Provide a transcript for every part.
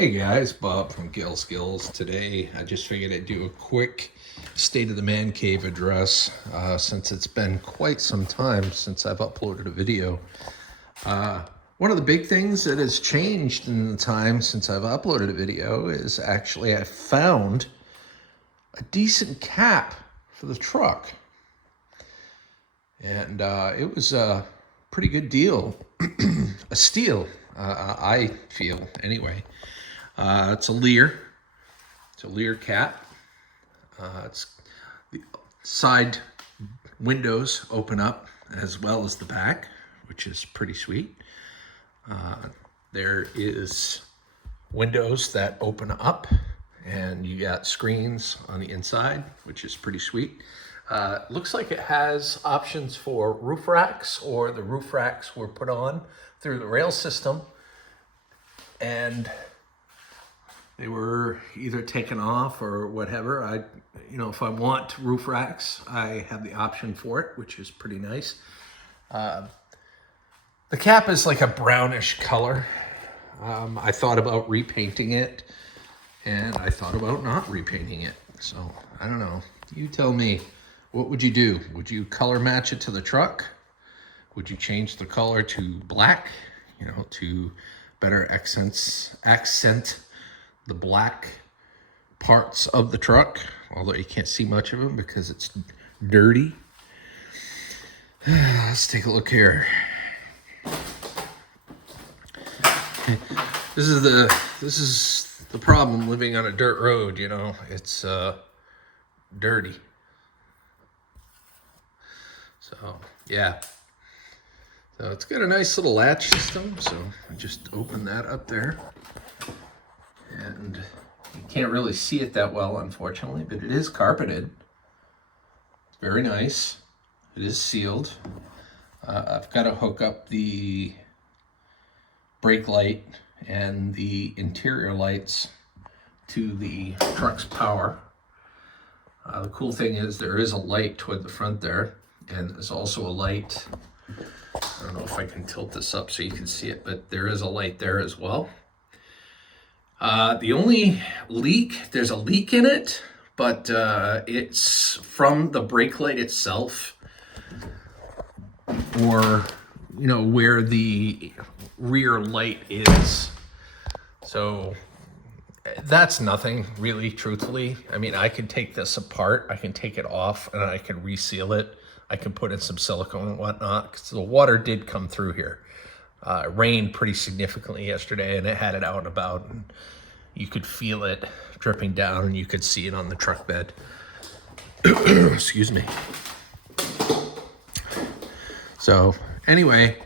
Hey guys, Bob from Gil Skillz. Today I just figured I'd do a quick State of the Man Cave address since it's been quite some time since I've uploaded a video. One of the big things that has changed in the time since I've uploaded a video is actually I found a decent cap for the truck. And it was a pretty good deal, a steal, I feel anyway. It's a Lear. It's a Lear cap. It's the side windows open up as well as the back, which is pretty sweet. There is windows that open up, and you got screens on the inside, which is pretty sweet. Looks like it has options for roof racks, or the roof racks were put on through the rail system, and they were either taken off or whatever. If I want roof racks, I have the option for it, which is pretty nice. The cap is like a brownish color. I thought about repainting it, and I thought about not repainting it. So I don't know. You tell me, what would you do? Would you color match it to the truck? Would you change the color to black, to better accent the black parts of the truck, although you can't see much of them because it's dirty? Let's take a look here. This is the problem living on a dirt road, it's dirty. So yeah. So it's got a nice little latch system, so I just open that up there. And you can't really see it that well, unfortunately, but it is carpeted. It's very nice. It is sealed. I've got to hook up the brake light and the interior lights to the truck's power. The cool thing is there is a light toward the front there, and there's also a light. I don't know if I can tilt this up so you can see it, but there is a light there as well. The only leak, there's a leak in it, but it's from the brake light itself, or where the rear light is. So that's nothing really, truthfully. I mean, I could take this apart, I can take it off, and I can reseal it. I can put in some silicone and whatnot, because the water did come through here. It rained pretty significantly yesterday, and it had it out and about, and you could feel it dripping down, and you could see it on the truck bed. Excuse me. So anyway,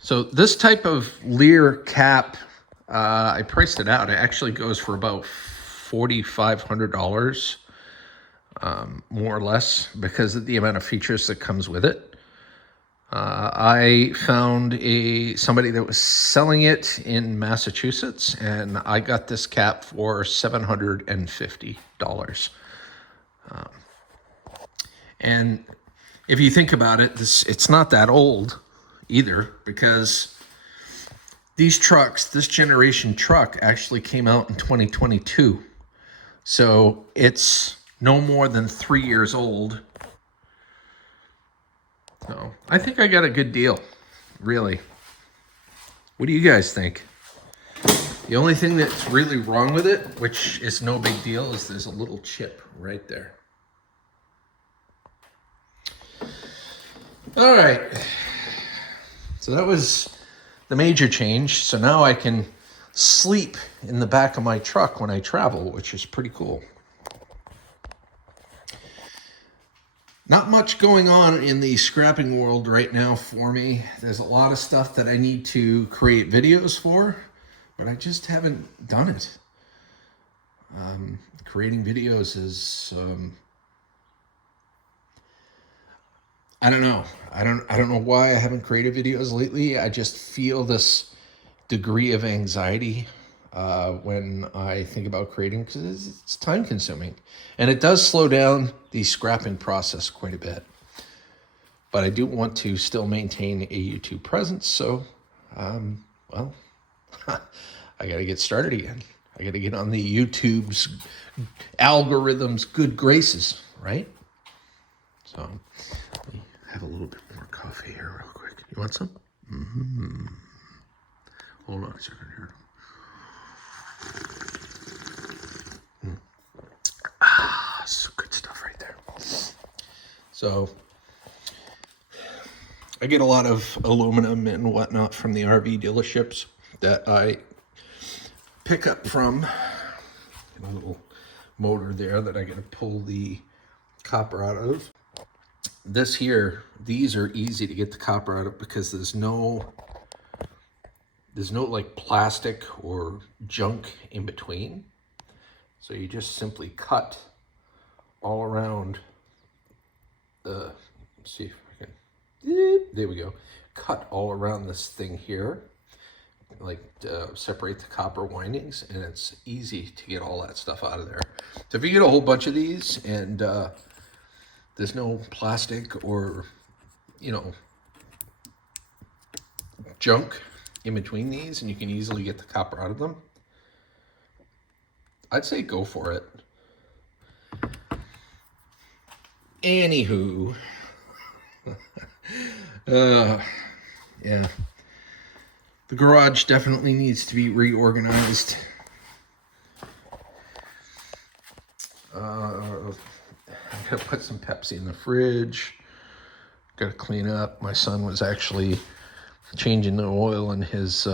so this type of Lear cap, I priced it out. It actually goes for about $4,500, more or less, because of the amount of features that comes with it. I found somebody that was selling it in Massachusetts, and I got this cap for $750. And if you think about it, it's not that old either, because these trucks, this generation truck, actually came out in 2022. So it's no more than 3 years old. So I think I got a good deal, really. What do you guys think? The only thing that's really wrong with it, which is no big deal, is there's a little chip right there. All right. So that was the major change. So now I can sleep in the back of my truck when I travel, which is pretty cool. Not much going on in the scrapping world right now for me. There's a lot of stuff that I need to create videos for, but I just haven't done it. Creating videos is, I don't know. I don't know why I haven't created videos lately. I just feel this degree of anxiety when I think about creating, because it's time consuming, and it does slow down the scrapping process quite a bit. But I do want to still maintain a YouTube presence, so well, I got to get started again. I got to get on the YouTube's algorithm's good graces, right? So let me have a little bit more coffee here real quick. You want some? Mm-hmm. Hold on a second here. So good stuff right there. So I get a lot of aluminum and whatnot from the RV dealerships that I pick up from. A little motor there that I got to pull the copper out of. This here, these are easy to get the copper out of because there's no like plastic or junk in between. So you just simply cut all around the, let's see if I can, there we go. Cut all around this thing here, like separate the copper windings, and it's easy to get all that stuff out of there. So if you get a whole bunch of these and there's no plastic or, you know, junk in between these, and you can easily get the copper out of them, I'd say go for it. Anywho, yeah, the garage definitely needs to be reorganized. I'm gonna put some Pepsi in the fridge. Gotta clean up. My son was actually changing the oil in his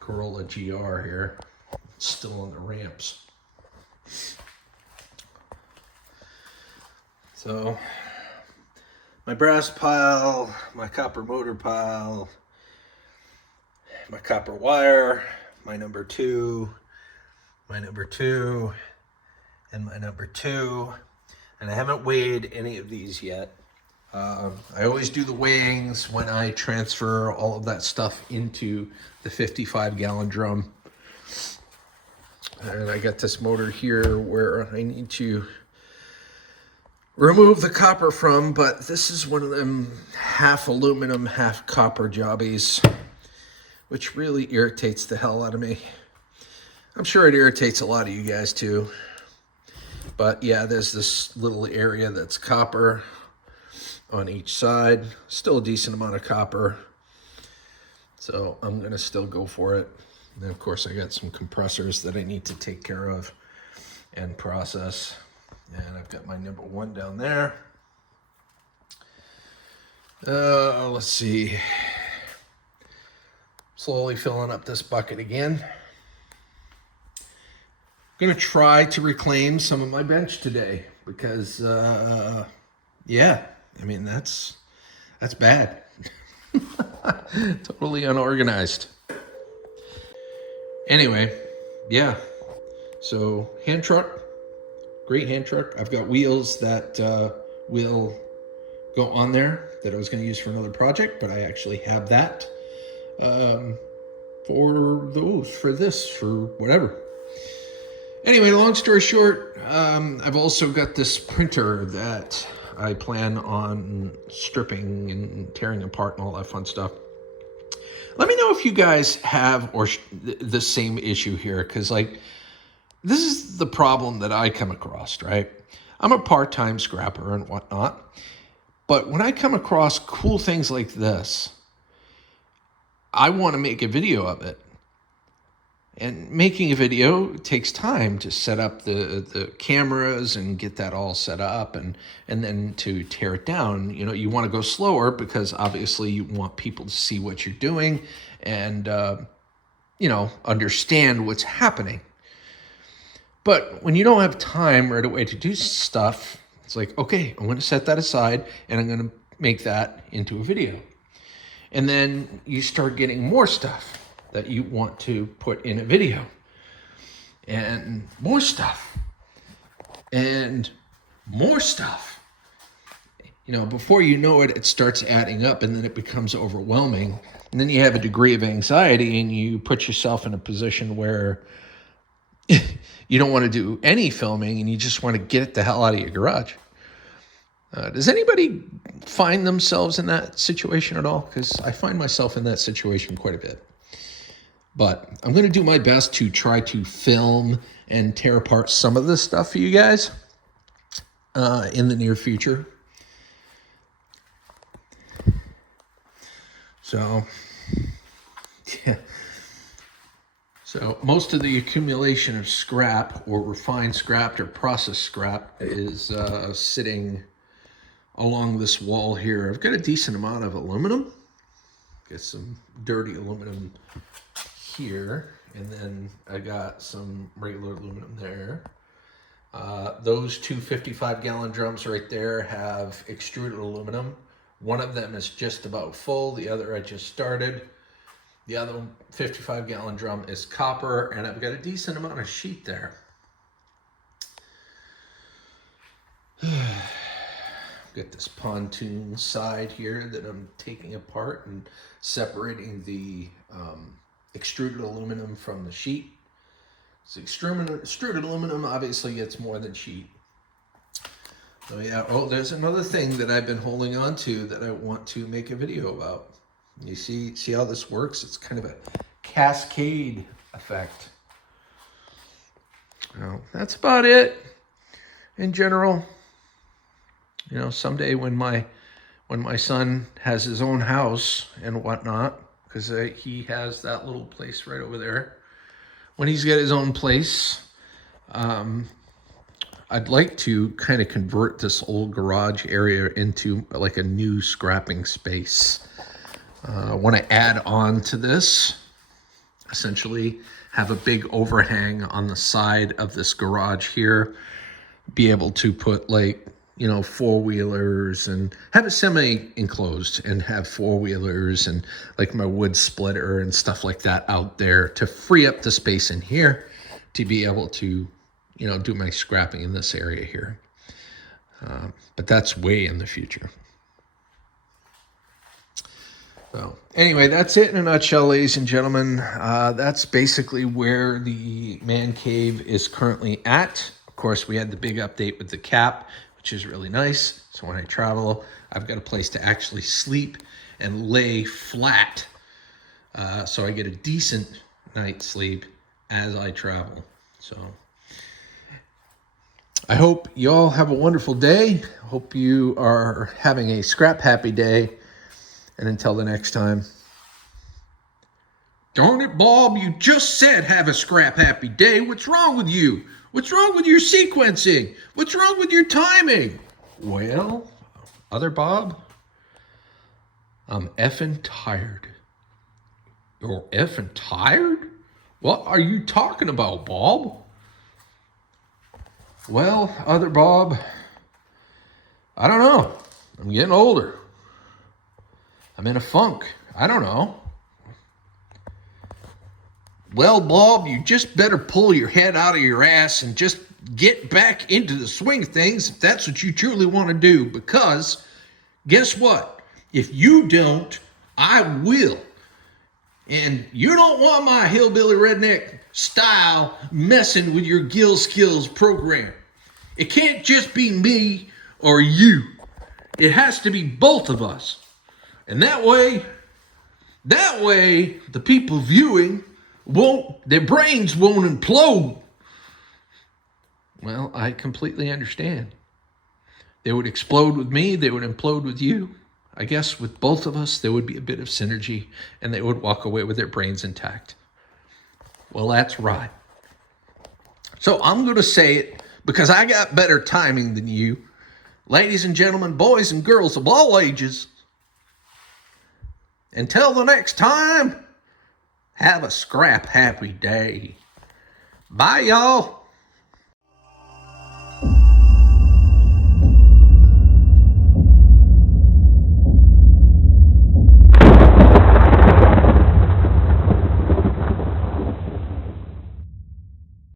Corolla GR here. It's still on the ramps. So my brass pile, my copper motor pile, my copper wire, my number 2, my number 2, and my number 2. And I haven't weighed any of these yet. I always do the weighings when I transfer all of that stuff into the 55-gallon drum. And I got this motor here where I need to remove the copper from, but this is one of them half aluminum, half copper jobbies, which really irritates the hell out of me. I'm sure it irritates a lot of you guys too. But yeah, there's this little area that's copper on each side. Still a decent amount of copper. So I'm gonna still go for it. And then of course I got some compressors that I need to take care of and process. And I've got my number 1 down there. Let's see. Slowly filling up this bucket again. I'm gonna try to reclaim some of my bench today because, yeah, I mean, that's bad. Totally unorganized. Anyway, yeah. So hand truck. Great hand truck. I've got wheels that will go on there that I was going to use for another project, but I actually have that for whatever. Anyway, long story short, I've also got this printer that I plan on stripping and tearing apart and all that fun stuff. Let me know if you guys have the same issue here, because like, this is the problem that I come across, right? I'm a part-time scrapper and whatnot, but when I come across cool things like this, I want to make a video of it. And making a video takes time to set up the cameras and get that all set up, and then to tear it down. You know, you want to go slower because obviously you want people to see what you're doing and, you know, understand what's happening. But when you don't have time right away to do stuff, it's like, okay, I'm going to set that aside and I'm going to make that into a video. And then you start getting more stuff that you want to put in a video, and more stuff, and more stuff. You know, before you know it, it starts adding up, and then it becomes overwhelming. And then you have a degree of anxiety, and you put yourself in a position where you don't want to do any filming, and you just want to get the hell out of your garage. Does anybody find themselves in that situation at all? Because I find myself in that situation quite a bit. But I'm going to do my best to try to film and tear apart some of this stuff for you guys in the near future. So, yeah. So most of the accumulation of scrap or refined scrap or processed scrap is sitting along this wall here. I've got a decent amount of aluminum. Got some dirty aluminum here, and then I got some regular aluminum there. Those two 55-gallon drums right there have extruded aluminum. One of them is just about full. The other I just started. The other 55-gallon drum is copper, and I've got a decent amount of sheet there. Got this pontoon side here that I'm taking apart and separating the extruded aluminum from the sheet. So extruded aluminum obviously gets more than sheet. So yeah, oh, there's another thing that I've been holding on to that I want to make a video about. You see how this works? It's kind of a cascade effect. Well, that's about it in general. You know, someday when my son has his own house and whatnot, because he has that little place right over there. When he's got his own place, I'd like to kind of convert this old garage area into like a new scrapping space. I want to add on to this, essentially have a big overhang on the side of this garage here, be able to put like, you know, four-wheelers and have it semi-enclosed and have four-wheelers and like my wood splitter and stuff like that out there to free up the space in here to be able to, you know, do my scrapping in this area here. But that's way in the future. So anyway, that's it in a nutshell, ladies and gentlemen. That's basically where the man cave is currently at. Of course, we had the big update with the cap, which is really nice. So when I travel, I've got a place to actually sleep and lay flat. So I get a decent night's sleep as I travel. So I hope you all have a wonderful day. Hope you are having a scrap happy day. And until the next time. Darn it, Bob, you just said have a scrap happy day. What's wrong with you? What's wrong with your sequencing? What's wrong with your timing? Well, other Bob, I'm effing tired. You're effing tired? What are you talking about, Bob? Well, other Bob, I don't know. I'm getting older. I'm in a funk. I don't know. Well, Bob, you just better pull your head out of your ass and just get back into the swing of things if that's what you truly want to do. Because, guess what? If you don't, I will. And you don't want my hillbilly redneck style messing with your Gil Skillz program. It can't just be me or you. It has to be both of us. And that way, the people viewing their brains won't implode. Well, I completely understand. They would explode with me, they would implode with you. I guess with both of us, there would be a bit of synergy, and they would walk away with their brains intact. Well, that's right. So I'm going to say it because I got better timing than you. Ladies and gentlemen, boys and girls of all ages, until the next time, have a scrap happy day. Bye, y'all.